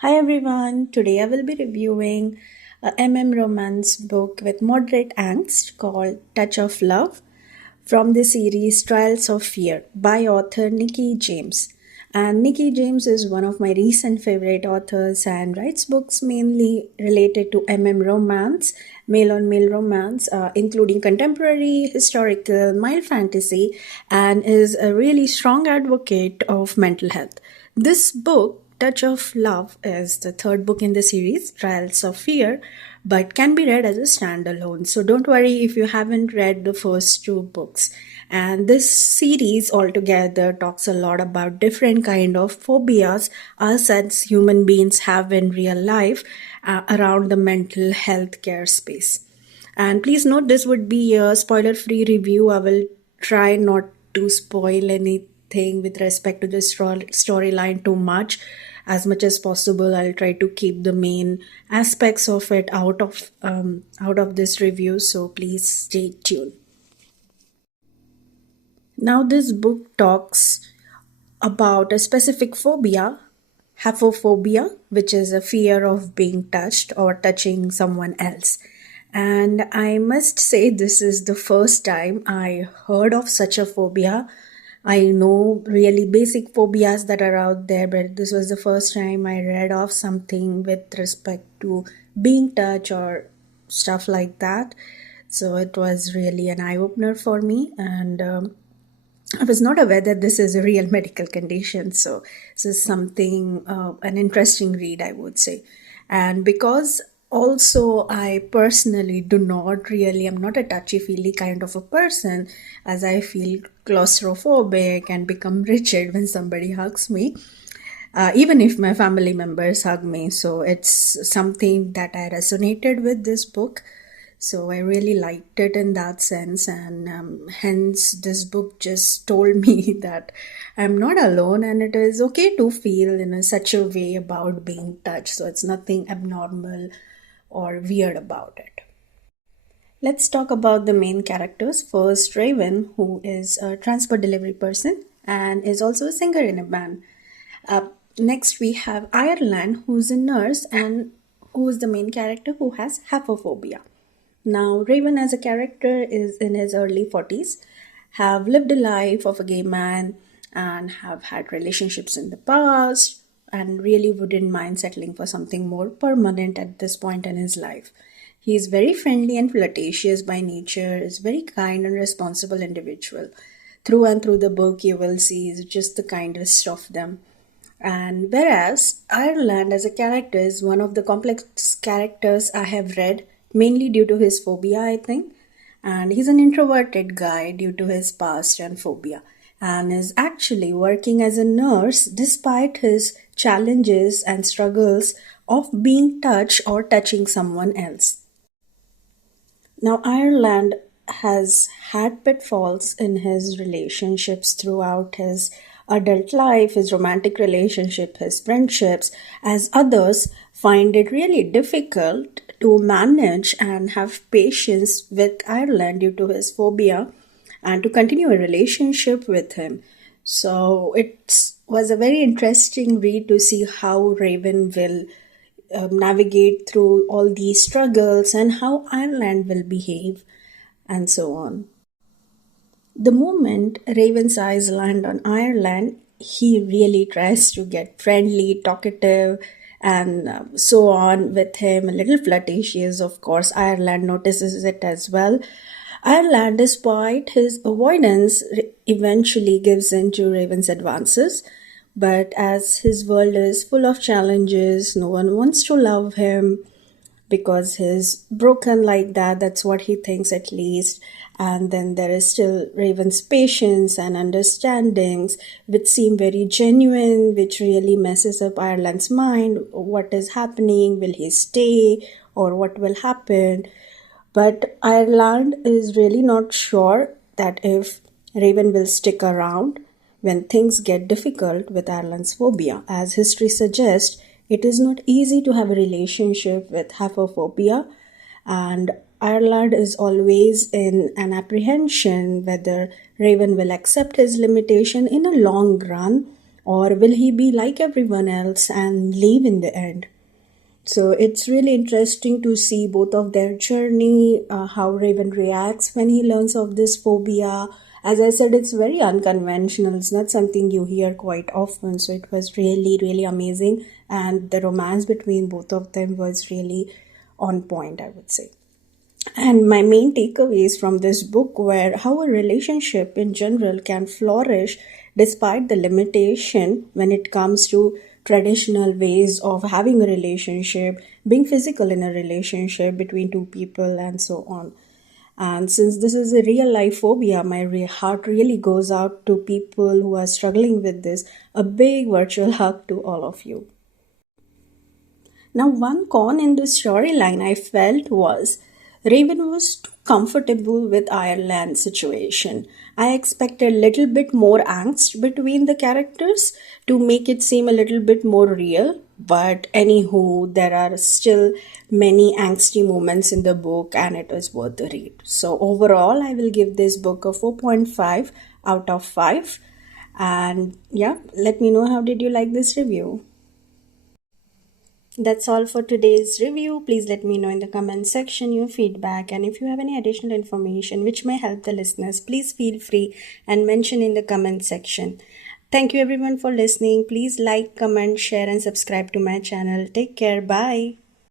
Hi everyone, today I will be reviewing a romance book with moderate angst called Touch of Love from the series Trials of Fear by author Nicky James. And Nicky James is one of my recent favorite authors and writes books mainly related to romance, male on male romance, including contemporary, historical, mild fantasy, and is a really strong advocate of mental health. This book Touch of Love is the third book in the series, Trials of Fear, but can be read as a standalone. So don't worry if you haven't read the first two books. And this series altogether talks a lot about different kind of phobias us as human beings have in real life around the mental health care space. And please note this would be a spoiler free review. I will try not to spoil anything with respect to the storyline too much as possible. I'll try to keep the main aspects of it out of this review, so please stay tuned. Now this book talks about a specific phobia, HAPHEPHOBIA, which is a fear of being touched or touching someone else. And I must say, this is the first time I heard of such a phobia. I know really basic phobias that are out there, but this was the first time I read of something with respect to being touched or stuff like that. So it was really an eye opener for me, and I was not aware that this is a real medical condition. So this is something, an interesting read, I would say. And because also I personally do not really, I'm not a touchy-feely kind of a person, as I feel claustrophobic and become rigid when somebody hugs me. Even if my family members hug me. So it's something that I resonated with this book. So I really liked it in that sense, and hence this book just told me that I'm not alone, and it is okay to feel in such a way about being touched. So it's nothing abnormal or weird about it. Let's talk about the main characters. First, Raven, who is a transport delivery person and is also a singer in a band. Next, we have Ireland, who's a nurse and who is the main character who has haphophobia. Now, Raven as a character is in his early 40s, have lived a life of a gay man and have had relationships in the past and really wouldn't mind settling for something more permanent at this point in his life. He is very friendly and flirtatious by nature, is very kind and responsible individual. Through and through the book, you will see is just the kindest of them. And whereas Ireland as a character is one of the complex characters I have read, mainly due to his phobia, I think. And he's an introverted guy due to his past and phobia, and is actually working as a nurse despite his challenges and struggles of being touched or touching someone else. Now, Ireland has had pitfalls in his relationships throughout his adult life, his romantic relationship, his friendships, as others find it really difficult to manage and have patience with Ireland due to his phobia and to continue a relationship with him. So it was a very interesting read to see how Raven will navigate through all these struggles and how Ireland will behave and so on. The moment Raven's eyes land on Ireland, he really tries to get friendly, talkative, and so on with him, a little flirtatious, of course. Ireland notices it as well. Ireland, despite his avoidance, eventually gives in to Raven's advances. But as his world is full of challenges, no one wants to love him because he's broken like that. That's what he thinks, at least. And then there is still Raven's patience and understandings, which seem very genuine, which really messes up Ireland's mind. What is happening? Will he stay? Or what will happen? But Ireland is really not sure that if Raven will stick around when things get difficult with Ireland's phobia. As history suggests, it is not easy to have a relationship with haphophobia, and Ireland is always in an apprehension whether Raven will accept his limitation in a long run, or will he be like everyone else and leave in the end? So it's really interesting to see both of their journey, how Raven reacts when he learns of this phobia. As I said, it's very unconventional. It's not something you hear quite often. So it was really, really amazing. And the romance between both of them was really on point, I would say. And my main takeaways from this book were how a relationship in general can flourish despite the limitation when it comes to traditional ways of having a relationship, being physical in a relationship between two people, and so on. And since this is a real life phobia, my heart really goes out to people who are struggling with this. A big virtual hug to all of you. Now, one con in this storyline I felt was Raven was too comfortable with Ireland's situation. I expected a little bit more angst between the characters to make it seem a little bit more real. But anywho, there are still many angsty moments in the book and it was worth the read. So overall, I will give this book a 4.5 out of 5. And yeah, let me know how did you like this review. That's all for today's review. Please let me know in the comment section your feedback, and if you have any additional information which may help the listeners, please feel free and mention in the comment section. Thank you everyone for listening. Please like, comment, share and subscribe to my channel. Take care. Bye.